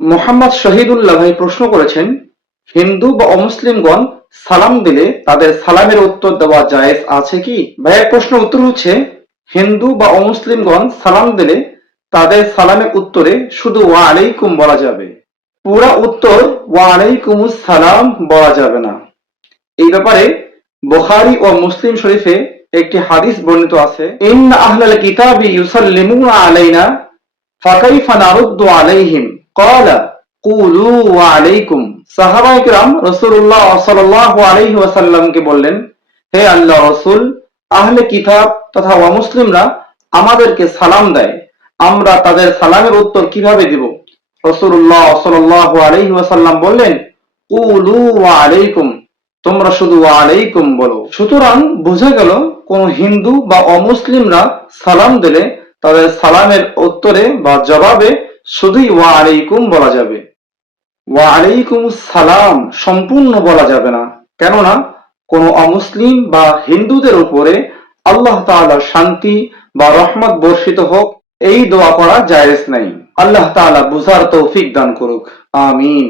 মোহাম্মদ শহীদুল্লাহ ভাই প্রশ্ন করেছেন, হিন্দু বা অমুসলিমগণ সালাম দিলে তাদের সালামের উত্তর দেওয়া জায়েজ আছে কি? ভাইয়ের প্রশ্ন উত্তর হচ্ছে, হিন্দু বা অমুসলিমগণ সালাম দিলে তাদের সালামের উত্তরে শুধু ওয়া আলাইকুম বলা যাবে, পুরা উত্তর ওয়া আলাইকুমুস সালাম বলা যাবে না। এই ব্যাপারে বুখারী ও মুসলিম শরীফে একটি হাদিস বর্ণিত আছে, ইন্না আহলাল কিতাবি ইউসাল্লিমুনা আলাইনা ফাকাইফা নারুদ্দু আলাইহিম ক্বালা কুলু ওয়া আলাইকুম। সাহাবায়ে কেরাম রাসূলুল্লাহ সাল্লাল্লাহু আলাইহি ওয়াসাল্লামকে বললেন, হে আল্লাহর রাসূল, আহলে কিতাব তথা অমুসলিমরা আমাদেরকে সালাম দেয়, আমরা তাদের সালামের উত্তর কিভাবে দিব? রাসূলুল্লাহ সাল্লাল্লাহু আলাইহি ওয়াসাল্লাম বললেন, কুলু ওয়া আলাইকুম, তোমরা শুধু ওয়া আলাইকুম বলো। সুতরাং বোঝা গেল, কোন হিন্দু বা অমুসলিমরা সালাম দিলে তাদের সালামের উত্তরে বা জবাবে শুধুই ওয়া আলাইকুম বলা যাবে, ওয়া আলাইকুমুস সালাম সম্পূর্ণ বলা যাবে না। কেননা কোন অমুসলিম বা হিন্দুদের উপরে আল্লাহ তাআলার শান্তি বা রহমত বর্ষিত হোক, এই দোয়া করা জায়েজ নাই। আল্লাহ তাআলা বুঝার তৌফিক দান করুক। আমিন।